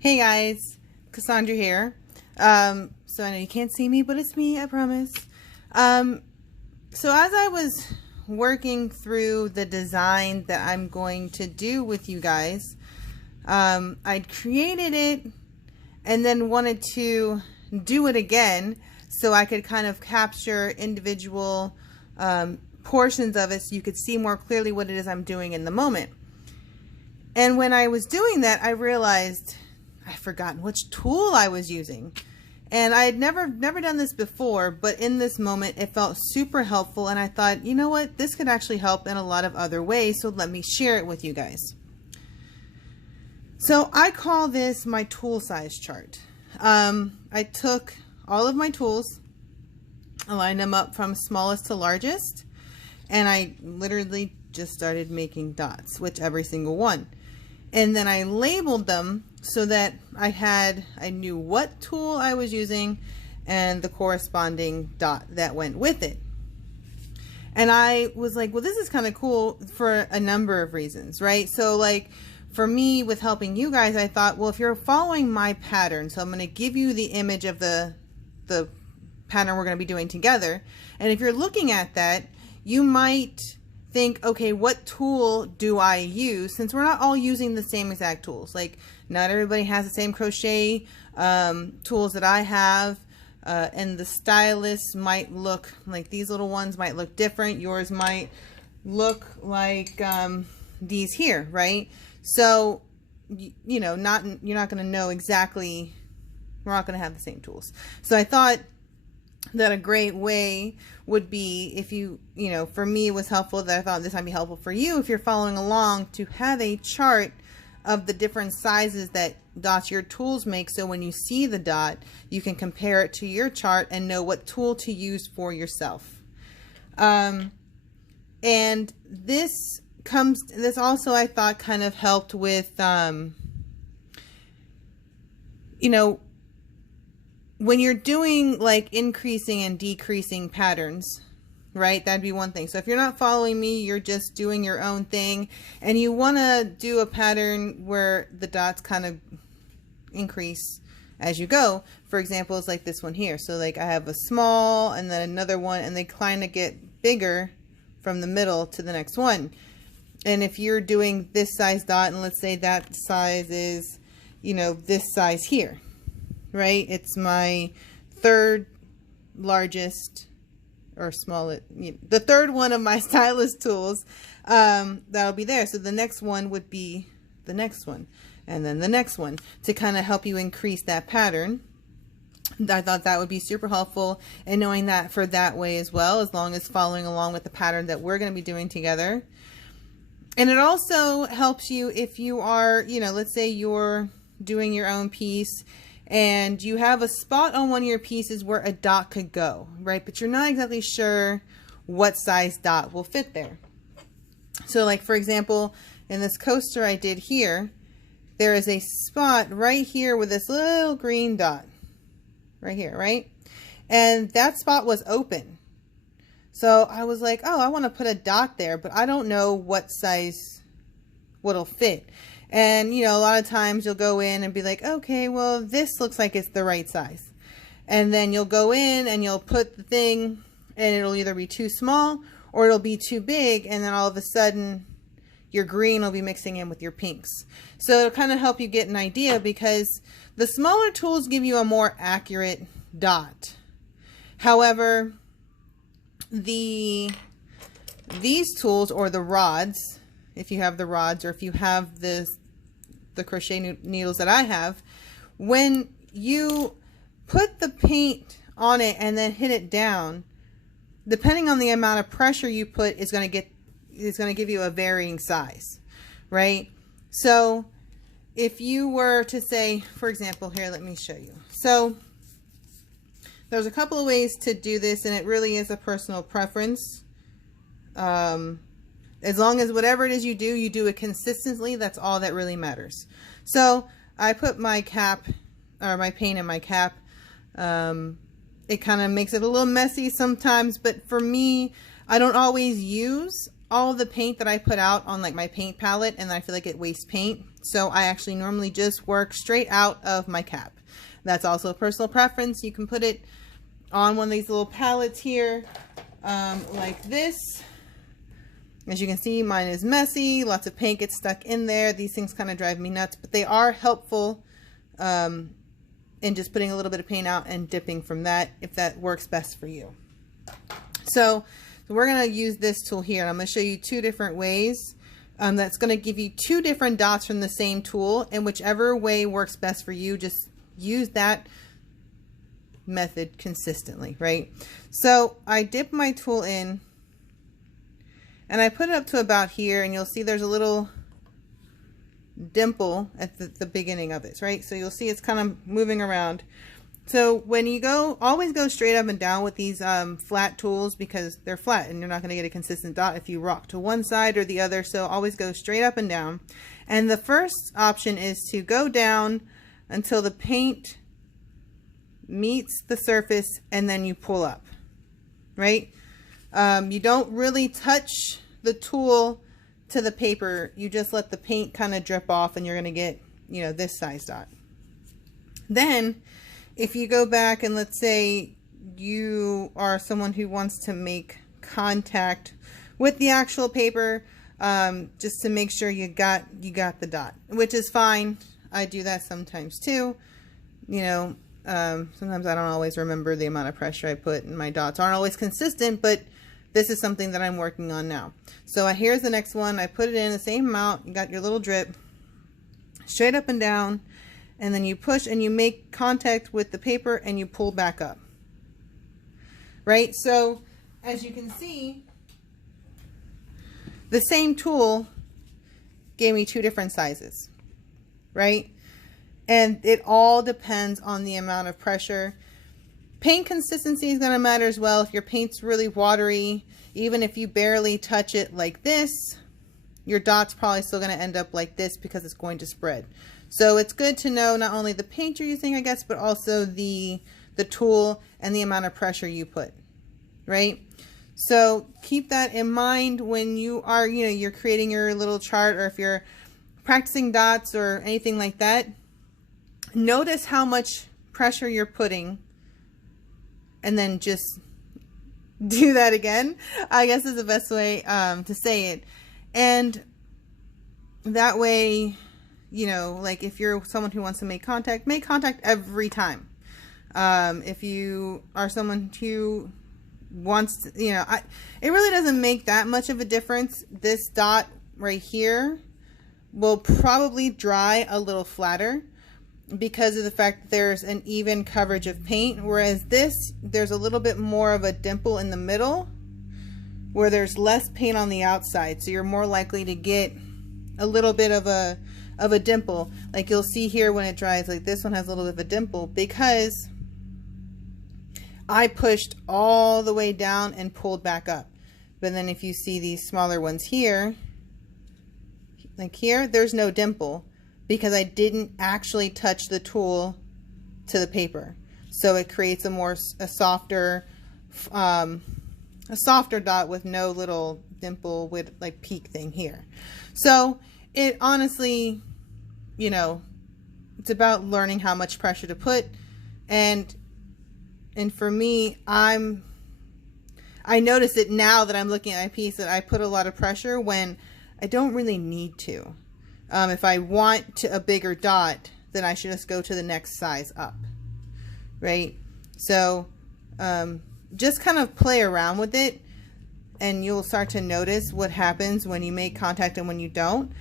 Hey guys, Cassandra here. So I know you can't see me, but it's me, I promise. So as I was working through the design that I'm going to do with you guys, I'd created it and then wanted to do it again so I could kind of capture individual portions of it so you could see more clearly what it is I'm doing in the moment. And when I was doing that, I realized I'd forgotten which tool I was using. And I had never done this before, but in this moment, it felt super helpful. And I thought, you know what, this could actually help in a lot of other ways. So let me share it with you guys. So I call this my tool size chart. I took all of my tools, I lined them up from smallest to largest, and I literally just started making dots with every single one. And then I labeled them so that I knew what tool I was using and the corresponding dot that went with it. And I was like, well, this is kind of cool for a number of reasons, right? So like for me with helping you guys, I thought, well, if you're following my pattern, so I'm going to give you the image of the pattern we're going to be doing together. And if you're looking at that, you might think, okay, what tool do I use? Since we're not all using the same exact tools. Like not everybody has the same crochet tools that I have. And the stylus might look like these little ones might look different. Yours might look like these here, right? So, you know, you're not going to know exactly, we're not going to have the same tools. So I thought that a great way would be if you know, for me it was helpful that I thought this might be helpful for you if you're following along to have a chart of the different sizes that dots your tools make. So when you see the dot, you can compare it to your chart and know what tool to use for yourself. And this also I thought kind of helped with, you know, when you're doing like increasing and decreasing patterns, right? That'd be one thing. So if you're not following me, you're just doing your own thing and you want to do a pattern where the dots kind of increase as you go. For example, it's like this one here. So like I have a small and then another one and they kind of get bigger from the middle to the next one. And if you're doing this size dot and let's say that size is, you know, this size here, right? It's my third largest or smallest, the third one of my stylus tools, that'll be there. So the next one would be the next one and then the next one to kind of help you increase that pattern. I thought that would be super helpful in knowing that for that way as well, as long as following along with the pattern that we're going to be doing together. And it also helps you if you are, you know, let's say you're doing your own piece and you have a spot on one of your pieces where a dot could go, right? But you're not exactly sure what size dot will fit there. So like, for example, in this coaster I did here, there is a spot right here with this little green dot right here, right? And that spot was open. So I was like, oh, I want to put a dot there, but I don't know what size what'll fit. And, you know, a lot of times you'll go in and be like, okay, well, this looks like it's the right size. And then you'll go in and you'll put the thing and it'll either be too small or it'll be too big. And then all of a sudden your green will be mixing in with your pinks. So it'll kind of help you get an idea because the smaller tools give you a more accurate dot. However, these tools or the rods, if you have the rods or if you have the crochet needles that I have, when you put the paint on it and then hit it down, depending on the amount of pressure you put is going to give you a varying size, right? So if you were to say, for example, here, let me show you. So there's a couple of ways to do this and it really is a personal preference. As long as whatever it is you do it consistently, that's all that really matters. So I put my cap or my paint in my cap. It kind of makes it a little messy sometimes, but for me, I don't always use all of the paint that I put out on like my paint palette, and I feel like it wastes paint. So I actually normally just work straight out of my cap. That's also a personal preference. You can put it on one of these little palettes here, like this. As you can see, mine is messy. Lots of paint gets stuck in there. These things kind of drive me nuts, but they are helpful in just putting a little bit of paint out and dipping from that, if that works best for you. So we're going to use this tool here. I'm going to show you two different ways. That's going to give you two different dots from the same tool, and whichever way works best for you, just use that method consistently, right? So I dip my tool in and I put it up to about here, and you'll see there's a little dimple at the beginning of it, right? So you'll see it's kind of moving around. So when you go, always go straight up and down with these flat tools, because they're flat and you're not going to get a consistent dot if you rock to one side or the other. So always go straight up and down. And the first option is to go down until the paint meets the surface, and then you pull up, right? You don't really touch the tool to the paper. You just let the paint kind of drip off, and you're going to get, you know, this size dot. Then if you go back and let's say you are someone who wants to make contact with the actual paper, just to make sure you got the dot, which is fine. I do that sometimes too. You know, sometimes I don't always remember the amount of pressure I put, and my dots aren't always consistent, but this is something that I'm working on now. So here's the next one. I put it in the same amount. You got your little drip, straight up and down, and then you push and you make contact with the paper and you pull back up, right? So as you can see, the same tool gave me two different sizes, right? And it all depends on the amount of pressure. Paint consistency is going to matter as well. If your paint's really watery, even if you barely touch it like this, your dot's probably still going to end up like this because it's going to spread. So it's good to know not only the paint you're using, I guess, but also the tool and the amount of pressure you put, right? So keep that in mind when you are, you know, you're creating your little chart, or if you're practicing dots or anything like that. Notice how much pressure you're putting, and then just do that again, I guess is the best way to say it. And that way, you know, like if you're someone who wants to make contact every time. If you are someone who wants to, you know, it really doesn't make that much of a difference. This dot right here will probably dry a little flatter because of the fact that there's an even coverage of paint, whereas this, there's a little bit more of a dimple in the middle where there's less paint on the outside, so you're more likely to get a little bit of a dimple. Like you'll see here when it dries, like this one has a little bit of a dimple because I pushed all the way down and pulled back up. But then if you see these smaller ones here, like here, there's no dimple because I didn't actually touch the tool to the paper. So it creates a softer dot with no little dimple with like peak thing here. So it honestly, you know, it's about learning how much pressure to put. And for me, I notice it now that I'm looking at my piece that I put a lot of pressure when I don't really need to. If I want a bigger dot, then I should just go to the next size up, right? So just kind of play around with it, and you'll start to notice what happens when you make contact and when you don't.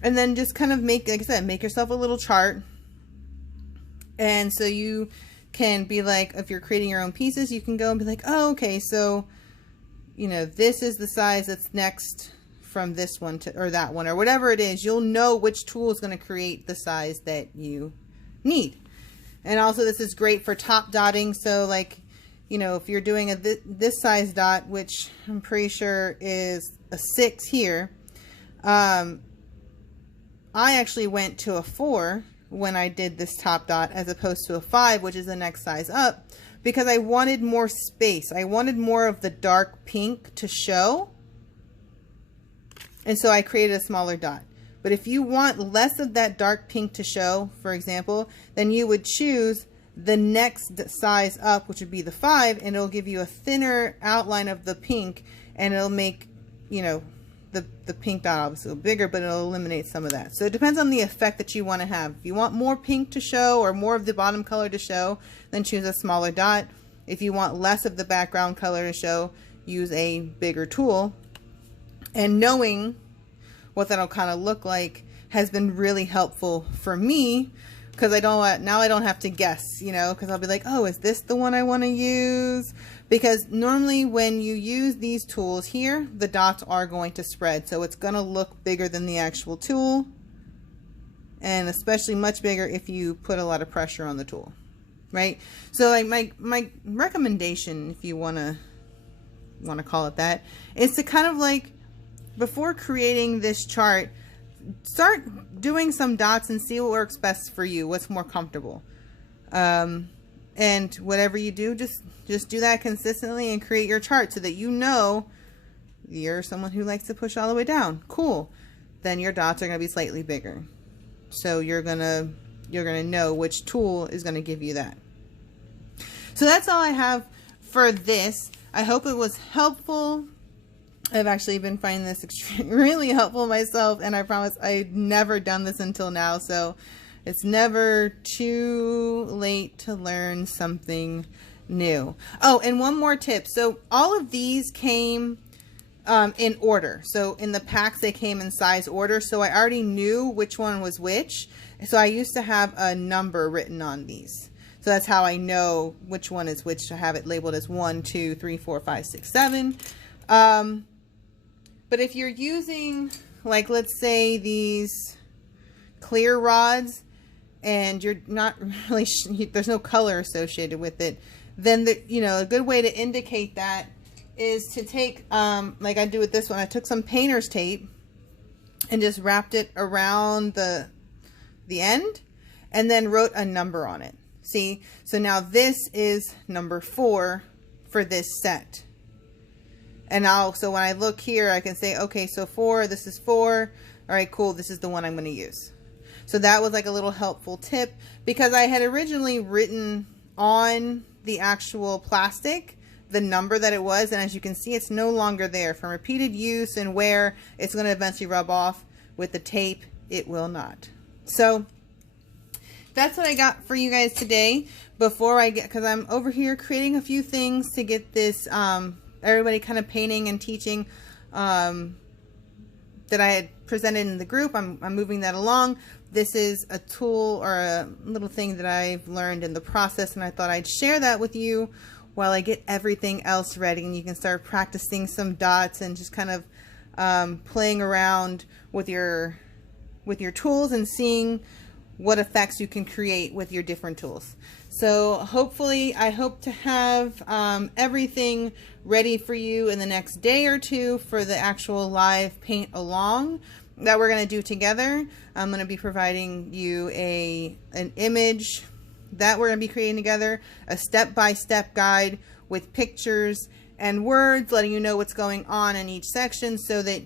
And then just kind of make, like I said, make yourself a little chart. And so you can be like, if you're creating your own pieces, you can go and be like, oh, okay, so, you know, this is the size that's next from this one to, or that one, or whatever it is. You'll know which tool is going to create the size that you need. And also this is great for top dotting. So like, you know, if you're doing this size dot, which I'm pretty sure is a 6 here, I actually went to a 4 when I did this top dot as opposed to a 5, which is the next size up, because I wanted more space. I wanted more of the dark pink to show And so I created a smaller dot. But if you want less of that dark pink to show, for example, then you would choose the next size up, which would be the 5, and it'll give you a thinner outline of the pink, and it'll make, you know, the pink dot obviously bigger, but it'll eliminate some of that. So it depends on the effect that you want to have. If you want more pink to show or more of the bottom color to show, then choose a smaller dot. If you want less of the background color to show, use a bigger tool. And knowing what that'll kind of look like has been really helpful for me, because I don't have to guess, you know, because I'll be like, oh, is this the one I want to use? Because normally when you use these tools here, the dots are going to spread, so it's going to look bigger than the actual tool, and especially much bigger if you put a lot of pressure on the tool, right? So like my recommendation, if you want to call it that, is to kind of like, before creating this chart, start doing some dots and see what works best for you, what's more comfortable. And whatever you do, just do that consistently and create your chart so that you know you're someone who likes to push all the way down. Cool. Then your dots are going to be slightly bigger. So you're going to know which tool is going to give you that. So that's all I have for this. I hope it was helpful. I've actually been finding this really helpful myself, and I promise I've never done this until now, so it's never too late to learn something new. Oh, and one more tip. So all of these came in order. So in the packs, they came in size order, so I already knew which one was which. So I used to have a number written on these. So that's how I know which one is which. I have it labeled as 1, 2, 3, 4, 5, 6, 7. But if you're using, like, let's say these clear rods, and you're not really, there's no color associated with it, then a good way to indicate that is to take, like I do with this one, I took some painter's tape and just wrapped it around the end, and then wrote a number on it. See, so now this is number 4 for this set. And so when I look here, I can say, okay, so 4, this is 4. All right, cool. This is the one I'm going to use. So that was like a little helpful tip, because I had originally written on the actual plastic the number that it was. And as you can see, it's no longer there. From repeated use and wear, it's going to eventually rub off. With the tape, it will not. So that's what I got for you guys today. Before I get, because I'm over here creating a few things to get this, everybody kind of painting and teaching that I had presented in the group. I'm moving that along. This is a tool or a little thing that I've learned in the process, and I thought I'd share that with you while I get everything else ready, and you can start practicing some dots and just kind of playing around with your tools and seeing what effects you can create with your different tools. So hopefully, I hope to have everything ready for you in the next day or two for the actual live paint along that we're going to do together. I'm going to be providing you an image that we're going to be creating together, a step-by-step guide with pictures and words letting you know what's going on in each section, so that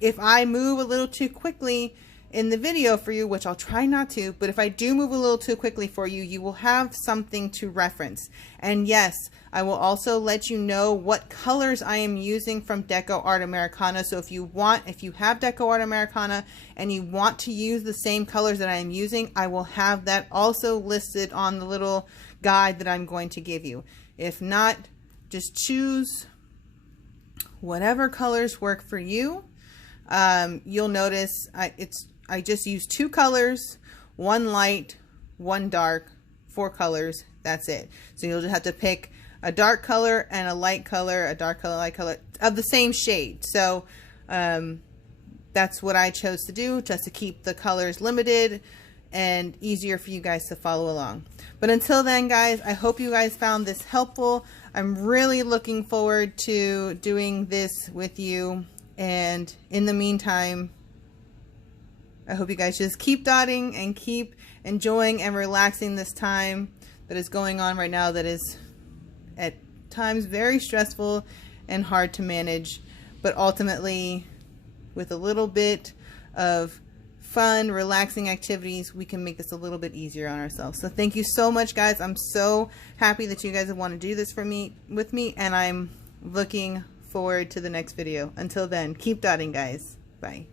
if I move a little too quickly in the video for you, which I'll try not to, but if I do move a little too quickly for you, you will have something to reference. And yes, I will also let you know what colors I am using from Deco Art Americana. So if you have Deco Art Americana and you want to use the same colors that I am using, I will have that also listed on the little guide that I'm going to give you. If not, just choose whatever colors work for you. You'll notice I just used 2 colors, 1 light, 1 dark, 4 colors. That's it. So you'll just have to pick a dark color and a light color, a dark color, light color of the same shade. So that's what I chose to do, just to keep the colors limited and easier for you guys to follow along. But until then, guys, I hope you guys found this helpful. I'm really looking forward to doing this with you. And in the meantime, I hope you guys just keep dotting and keep enjoying and relaxing this time that is going on right now, that is at times very stressful and hard to manage, but ultimately with a little bit of fun, relaxing activities, we can make this a little bit easier on ourselves. So thank you so much, guys. I'm so happy that you guys want to do this with me, and I'm looking forward to the next video. Until then, keep dotting, guys. Bye.